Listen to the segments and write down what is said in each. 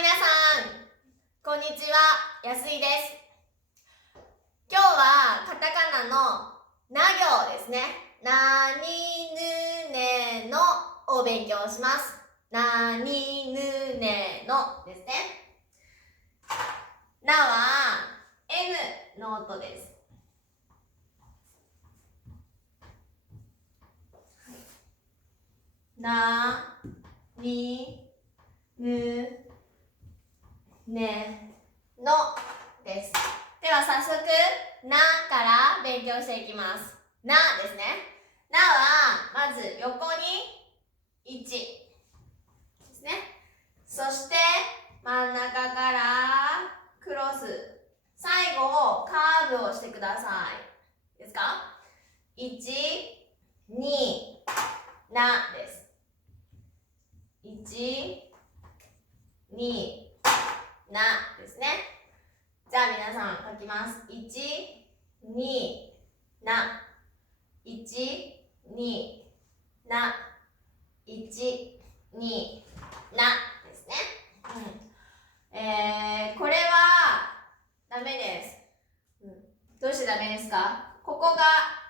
皆さん、こんにちは、安井です。今日はカタカナのな行ですね。なにぬねのを勉強します。なにぬねのですね。なは N の音です。なにぬねのです。では早速、なから勉強していきます。なですね。なはまず横に1ですね。そして真ん中からクロス。最後カーブをしてください。ですか？ 1、2、なです。1、2、なですね。じゃあ皆さん書きます。1、2、な。1、2、な。1、2、なですね。これはダメです。どうしてダメですか？ここが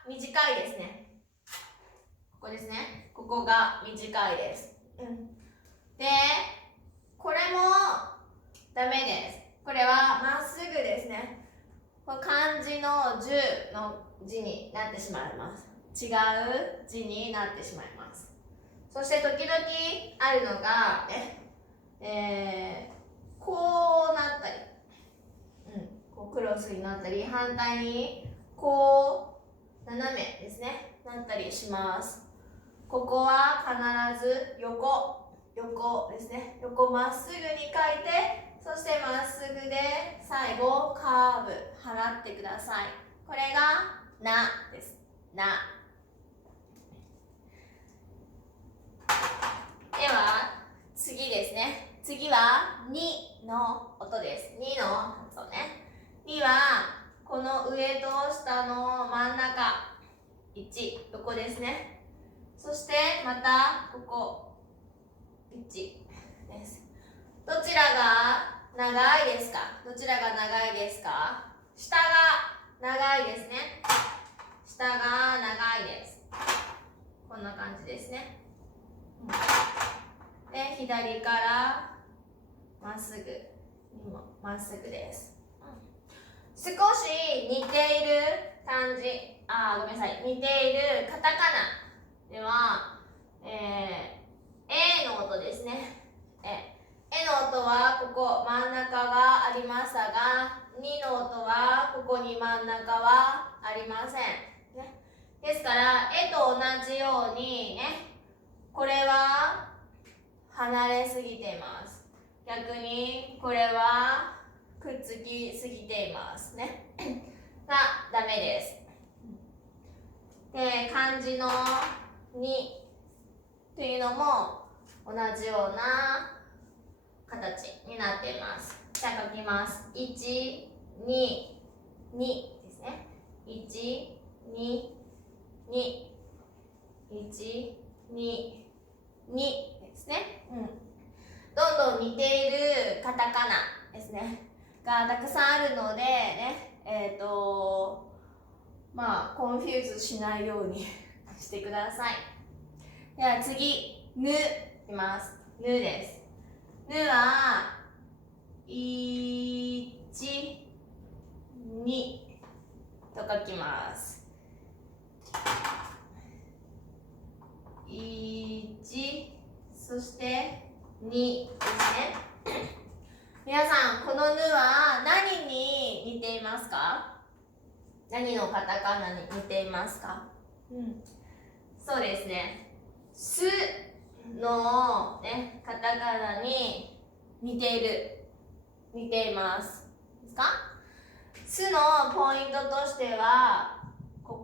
短いですね。ここですね。ここが短いです。で、これもダメです。これはまっすぐですね。この漢字の10の字になってしまいます。違う字になってしまいます。そして時々あるのが、こうなったり、こうクロスになったり、反対にこう斜めですね、なったりします。ここは必ず横ですね。横まっすぐに書いて、そしてまっすぐで最後カーブ払ってください。これがなです。な。では次ですね。次はにの音です。にの発音ね。にはこの上と下の真ん中1、横ですね。そしてまたここ1です。どちらが長いですか？どちらが長いですか？下が長いですね。下が長いです。こんな感じですね。で、左からまっすぐまっすぐです。少し似ている漢字、ごめんなさい、似ているカタカナでは、A の音ですね。A の音はここ真ん中がありましたが、2の音はここに真ん中はありません。ね、ですから、と同じようにね、これは離れすぎています。逆にこれはくっつきすぎていますね。がダメです。で、漢字の2というのも同じような形になっています。じゃあ書きます。1、2、2ですね。1、2、2、1、2、2ですね。どんどん似ているカタカナですね。がたくさんあるのでね、コンフューズしないようにしてください。では次、ぬいきます。ぬです。ぬは1、2と書きます。1、そして2ですね。皆さん、このぬは何に似ていますか？何のカタカナに似ていますか？そうですね。すの、ね、カタカナに似ています。ですか？すのポイントとしては、こ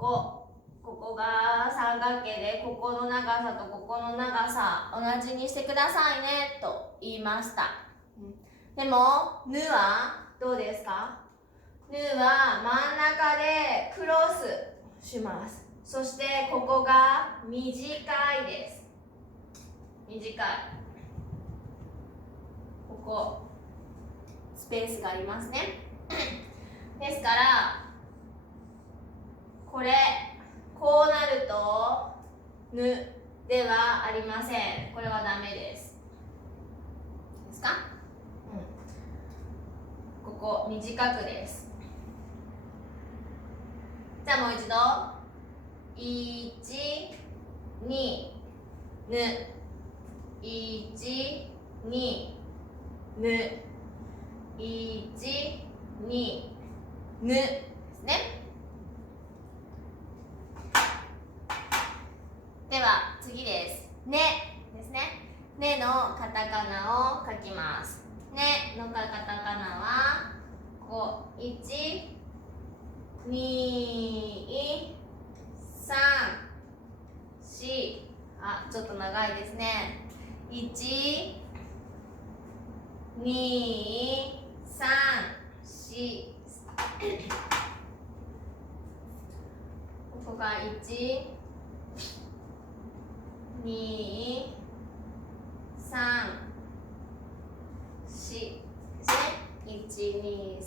こが三角形で、ここの長さとここの長さ同じにしてくださいねと言いました。でも、ぬはどうですか？ぬは真ん中でクロスします。そしてここが短いです。短い。ここスペースがありますね。ですからこれこうなるとぬではありません。これはダメです。ですか？ここ短くです。じゃあもう一度1、2、ぬ、1、2、ぬ、1、2、ぬですね。では次です。ねですね。ねのカタカナを書きます。ねのカタカナはここ1、2、3、4、あ、ちょっと長いですね。1、2、3、4ここが1、2、3、4ですね。1、2、3、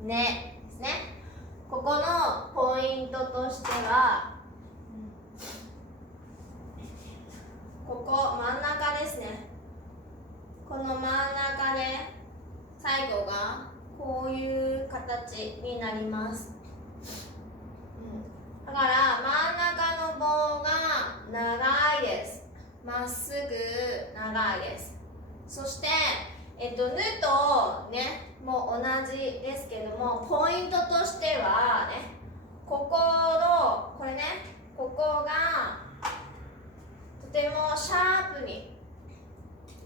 4ねですね。ここのポイントとしてはここ真ん中ですね。この真ん中で最後がこういう形になります。だから真ん中の棒が長いです。まっすぐ長いです。そしてぬとねも同じですけども、ポイントとしてはね、ここのこれね、ここがとてもシャープに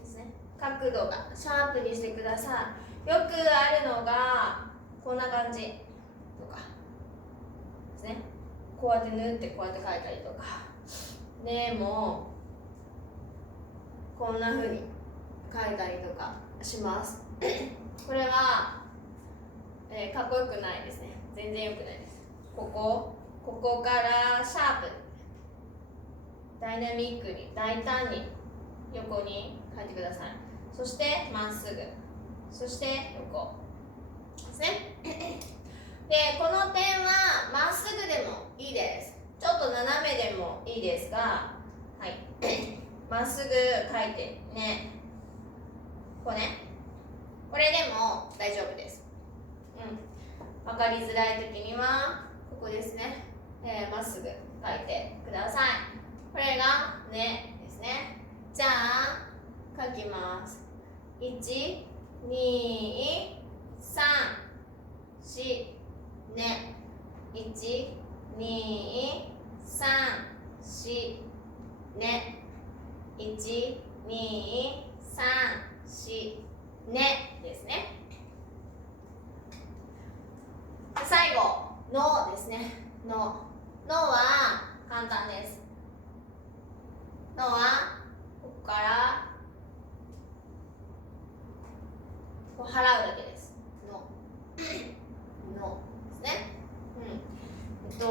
ですね、角度がシャープにしてください。よくあるのがこんな感じとかですね。こうやって縫ってこうやって書いたりとか。でもこんな風に書いたりとかします。これは、かっこよくないですね。全然よくないです。ここからシャープにダイナミックに大胆に横に書いてください。そしてまっすぐ、そして横ですね。でこの点はまっすぐでもいいです。ちょっと斜めでもいいですが、はい、まっすぐ書いてね、こうね、これでも大丈夫です。分かりづらい時にはここですね、まっすぐ書いてください。これがねですね。じゃあ書きます。1、2、3、4ね。1、2、3、4ね。1、2、3、4ねですね。最後、のですね。のは簡単です。のはここからこう払うだけです。のですね。斜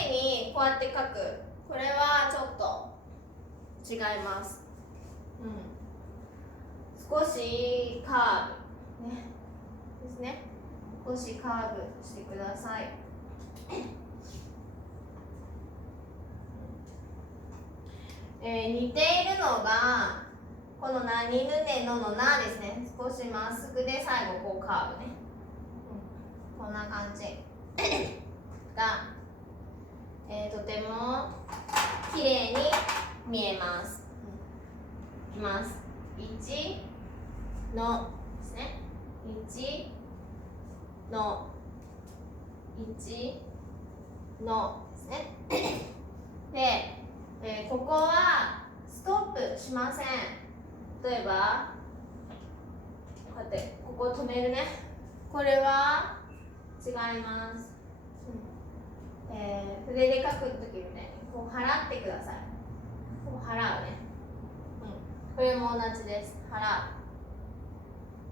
めにこうやって書く。これはちょっと違います。少しカーブ、ね、ですね。少しカーブしてください。似ているのがこの何ぬねののなですね。少しまっすぐで最後こうカーブね、こんな感じが、とても綺麗に見えます。いきます。1のですね。1の1のですね。で、ここはストップしません。例えばこうやってここ止めるね。これは違います。筆で書くときみたいにこう払ってください。こう払うね。これも同じです。払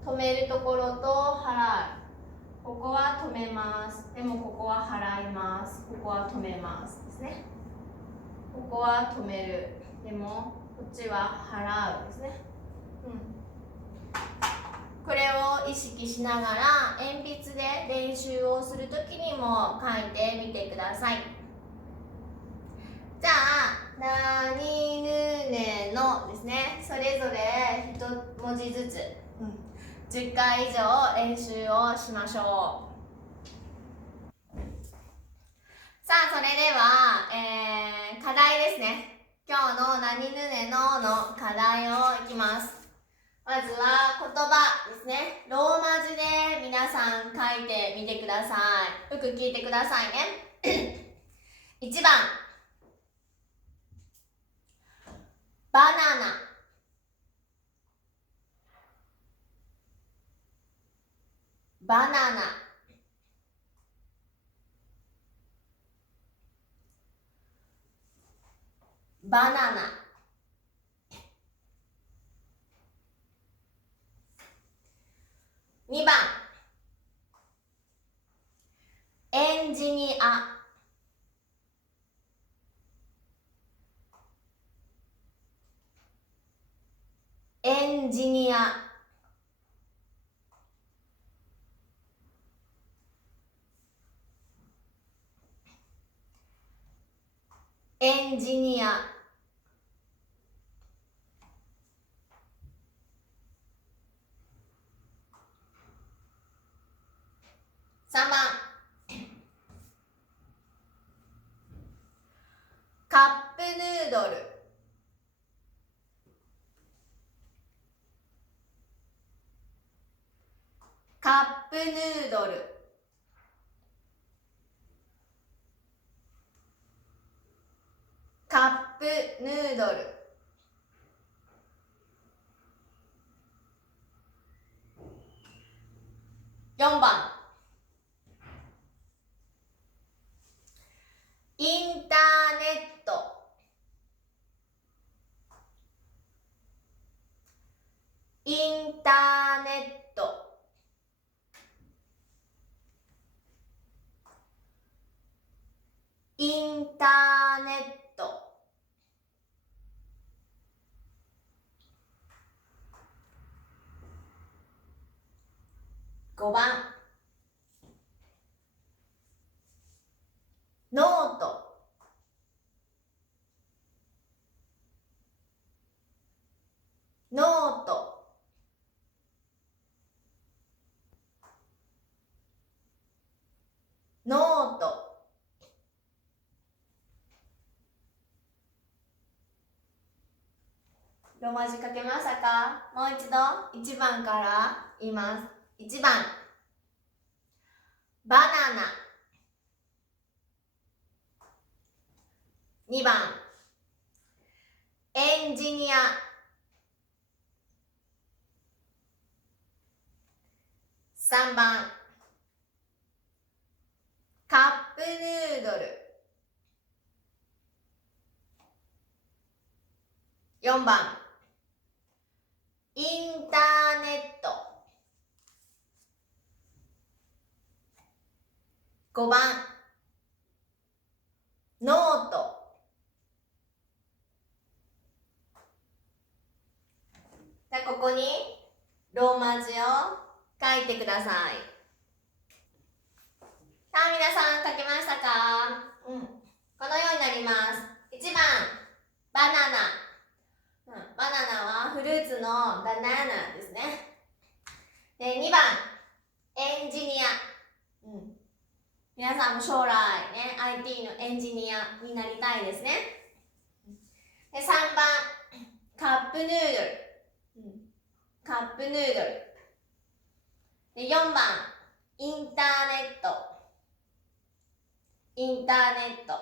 う。止めるところと払う。ここは止めます。でもここは払います。ここは止めますですね。ここは止める。でもこっちは払うですね。を意識しながら鉛筆で練習をするときにも書いてみてください。じゃあ、なにぬねのですね、それぞれ1文字ずつ、10回以上練習をしましょう。さあ、それでは、課題ですね。今日のなにぬねのの課題をいきます。まずは言葉ですね。ローマ字で皆さん書いてみてください。よく聞いてくださいね。1番、バナナ。バナナ。バナナ。2番、エンジニア。エンジニア。エンジニア。3番、カップヌードル。カップヌードル。カップヌードル。4番、インターネット。インターネット。インターネット。5番、ノート。ノート。ノート。ローマ字書けましたか？もう一度1番から言います。1番、バナナ。2番、エンジニア。3番、カップヌードル。4番、インターネット。5番、ノート。じゃあここにローマ字を書いてください。さあ皆さん書けましたか？このようになります。1番、バナナ。バナナはフルーツのバナナですね。で、2番、エンジニア。皆さんも将来ね、IT のエンジニアになりたいですね。で、3番、カップヌードル。カップヌードル。で、4番、インターネット。インターネット。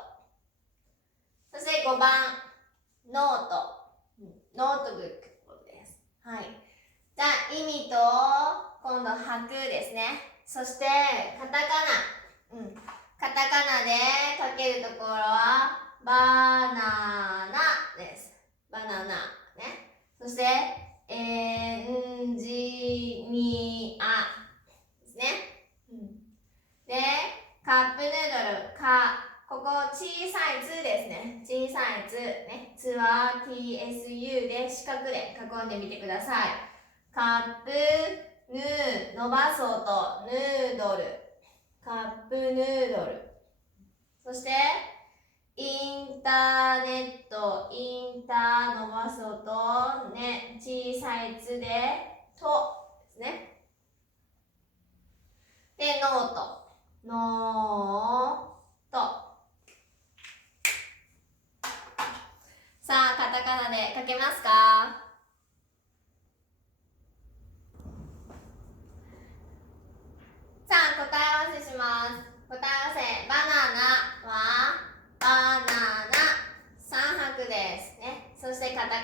そして5番、ノート。ノートブックです。はい。じゃあ、意味と、今度、拍ですね。そして、カタカナ。カタカナで書けるところは、バナナです。バナナ。ね。そして、エンジニアですね。で、カップヌードル、ここ小さい「つ」ですね。小さい「つ」ね。「つ」は TSU で四角で囲んでみてください。カップヌ伸ばそうと、ヌードル、カップヌードル。そして、インターネット、インター伸ばそうと、ね、小さいつで、とですね。で、ノート、ノート。さあ、カタカナで書けますか？さあ、答え合わせします。答え合わせ、バナナはバナナ3拍ですね。そしてカタカ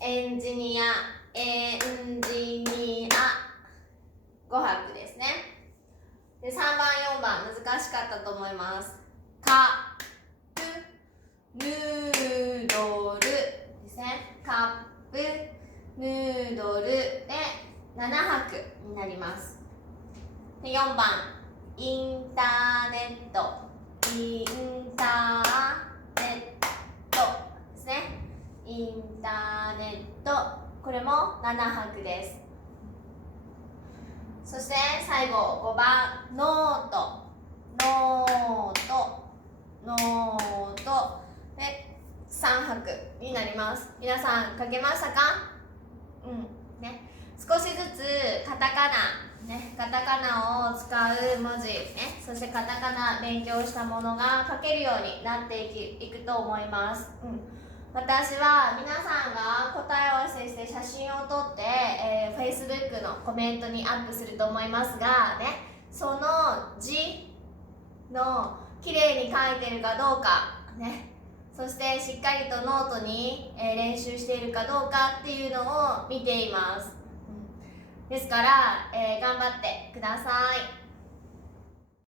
ナ、エンジニア、エンジニア5拍ですね。で、3番4番難しかったと思います。カップヌードルですね。カップヌードルで7拍になります。で、4番インターネット、インターネットですね。インターネット、これも7拍です。そして最後5番ノート、ノート、ノートで3拍になります。皆さん書けましたか？ね、少しずつカタカナ、ね、カタカナを使う文字、ね、そしてカタカナ勉強したものが書けるようになっていくと思います。私は皆さんが答え合わせして写真を撮って、Facebook のコメントにアップすると思いますが、ね、その字の綺麗に書いてるかどうか、ね、そしてしっかりとノートに、練習しているかどうかっていうのを見ています。ですから、頑張ってください。